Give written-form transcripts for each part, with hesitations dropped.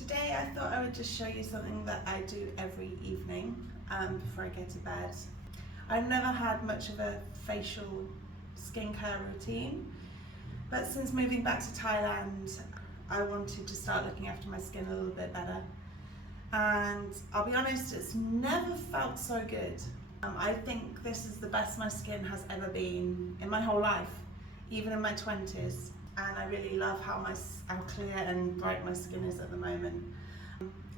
Today I thought I would just show you something that I do every evening before I go to bed. I've never had much of a facial skincare routine, but since moving back to Thailand I wanted to start looking after my skin a little bit better. And I'll be honest, it's never felt so good. I think this is the best my skin has ever been in my whole life, even in my 20s. And I really love how clear and bright my skin is at the moment.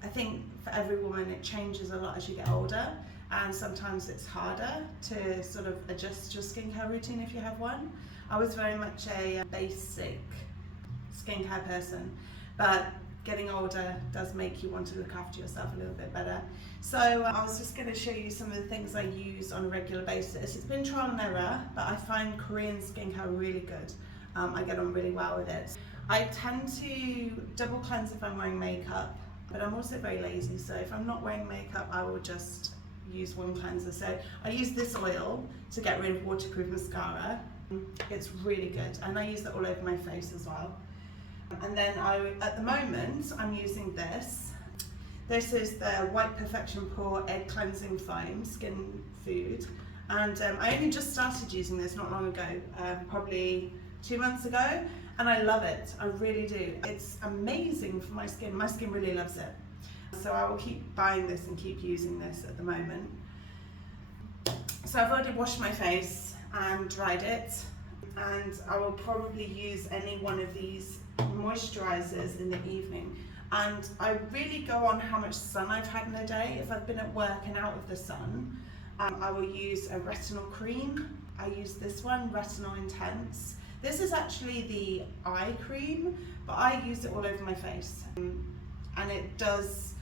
I think for every woman it changes a lot as you get older, and sometimes it's harder to sort of adjust your skincare routine if you have one. I was very much a basic skincare person, but getting older does make you want to look after yourself a little bit better. So I was just going to show you some of the things I use on a regular basis. It's been trial and error, but I find Korean skincare really good. I get on really well with it. I tend to double cleanse if I'm wearing makeup, but I'm also very lazy, so if I'm not wearing makeup I will just use one cleanser. So I use this oil to get rid of waterproof mascara. It's really good, and I use that all over my face as well. And then at the moment I'm using this. This is the White Perfection Pore Egg Cleansing Foam Skin Food, and I only just started using this not long ago, probably 2 months ago, and I love it. I really do. It's amazing for my skin. My skin really loves it. So I will keep buying this and keep using this at the moment. So I've already washed my face and dried it, and I will probably use any one of these moisturizers in the evening. And I really go on how much sun I've had in a day. If I've been at work and out of the sun, I will use a retinol cream. I use this one, Retinol Intense. This is actually the eye cream, but I use it all over my face. And it does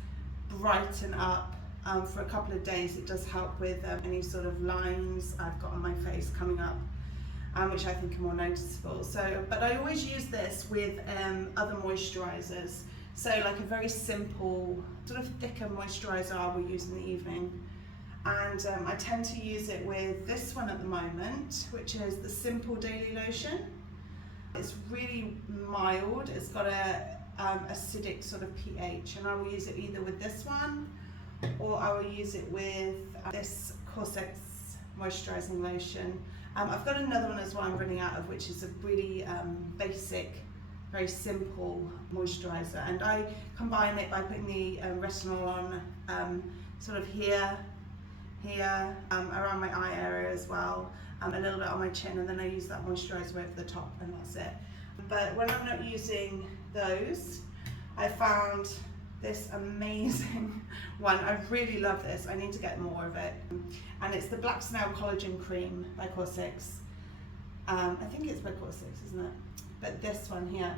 brighten up for a couple of days. It does help with any sort of lines I've got on my face coming up, which I think are more noticeable. But I always use this with other moisturizers. So like a very simple, sort of thicker moisturizer I will use in the evening. And I tend to use it with this one at the moment, which is the Simple Daily Lotion. It's really mild. It's got a acidic sort of pH, and I will use it either with this one, or I will use it with this Corsex moisturizing lotion. I've got another one as well I'm running out of, which is a really basic, very simple moisturizer, and I combine it by putting the retinol on sort of here, around my eye area as well, a little bit on my chin, and then I use that moisturizer over the top, and that's it. But when I'm not using those, I found this amazing one. I really love this. I need to get more of it. And it's the Black Snail Collagen Cream by Corsex. I think it's by Corsex, isn't it? But this one here.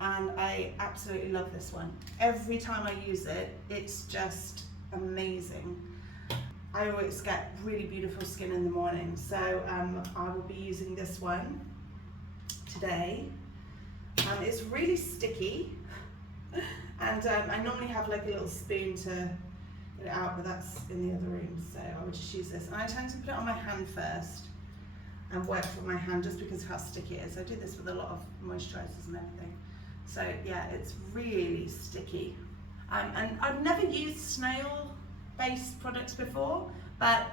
And I absolutely love this one. Every time I use it, it's just amazing. I always get really beautiful skin in the morning, so I will be using this one today. It's really sticky, and I normally have like a little spoon to get it out, but that's in the other room, so I would just use this. And I tend to put it on my hand first and work with my hand just because of how sticky it is. I do this with a lot of moisturizers and everything. So yeah, it's really sticky. And I've never used snail-based products before, but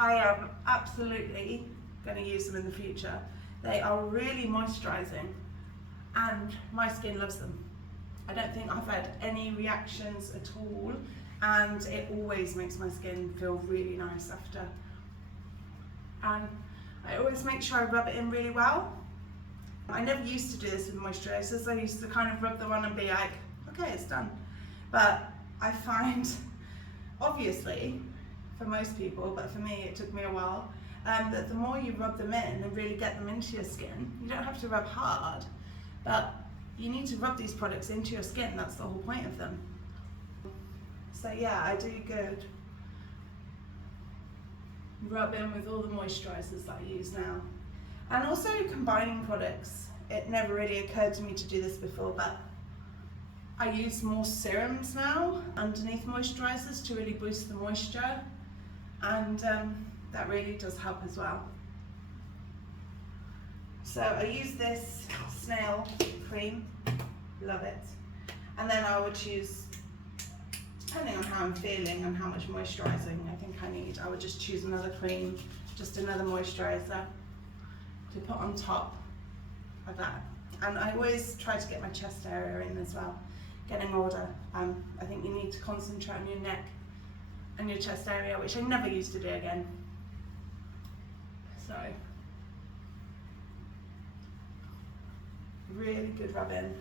I am absolutely going to use them in the future. They are really moisturizing, and my skin loves them. I don't think I've had any reactions at all, and it always makes my skin feel really nice after. And I always make sure I rub it in really well. I never used to do this with moisturizers. I used to kind of rub them on and be like, okay, it's done. But I find, obviously, for most people, but for me it took me a while, that the more you rub them in and really get them into your skin, you don't have to rub hard, but you need to rub these products into your skin. That's the whole point of them. So yeah, I do good rub in with all the moisturizers that I use now. And also combining products. It never really occurred to me to do this before, but I use more serums now underneath moisturizers to really boost the moisture, and that really does help as well. So I use this snail cream, love it. And then I would choose, depending on how I'm feeling and how much moisturising I think I need, I would just choose another cream, just another moisturiser to put on top of that. And I always try to get my chest area in as well, getting older. I think you need to concentrate on your neck and your chest area, which I never used to do again. So, really good rub in.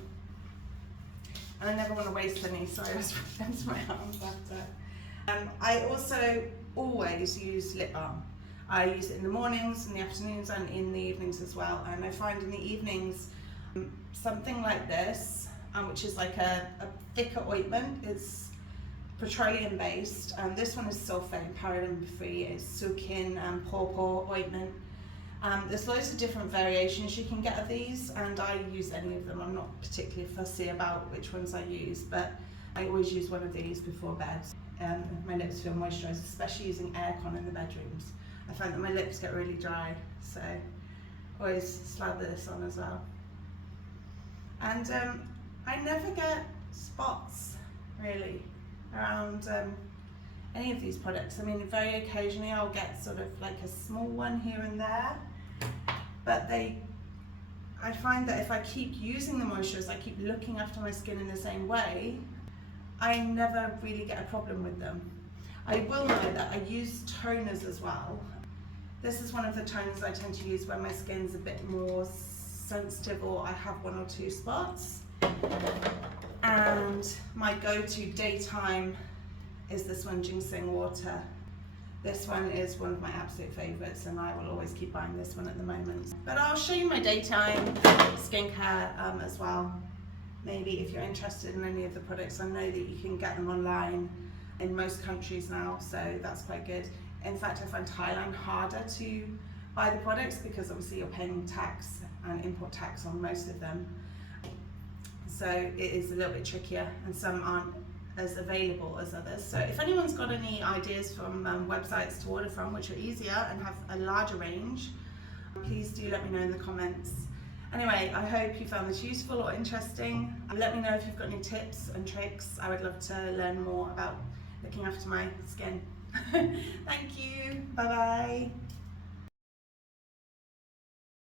And I never want to waste any, so I just rub into my arms after. I also always use lip balm. I use it in the mornings, in the afternoons, and in the evenings as well. And I find in the evenings, something like this, which is like a thicker ointment. It's petroleum based, and this one is sulfate, paraben free. It's Sukin and Pawpaw ointment. There's loads of different variations you can get of these, and I use any of them. I'm not particularly fussy about which ones I use, but I always use one of these before bed. My lips feel moisturised, especially using aircon in the bedrooms. I find that my lips get really dry, so always slather this on as well. And I never get spots really around any of these products. I mean, very occasionally I'll get sort of like a small one here and there, but I find that if I keep using the moisturisers, I keep looking after my skin in the same way, I never really get a problem with them. I will know that I use toners as well. This is one of the toners I tend to use when my skin's a bit more sensitive or I have one or two spots. And my go-to daytime is this one, Ginseng Water. This one is one of my absolute favourites, and I will always keep buying this one at the moment. But I'll show you my daytime skincare as well. Maybe if you're interested in any of the products. I know that you can get them online in most countries now, so that's quite good. In fact, I find Thailand harder to buy the products because obviously you're paying tax and import tax on most of them. So it is a little bit trickier, and some aren't as available as others. So if anyone's got any ideas from websites to order from which are easier and have a larger range, please do let me know in the comments. Anyway, I hope you found this useful or interesting. Let me know if you've got any tips and tricks. I would love to learn more about looking after my skin. Thank you. Bye bye.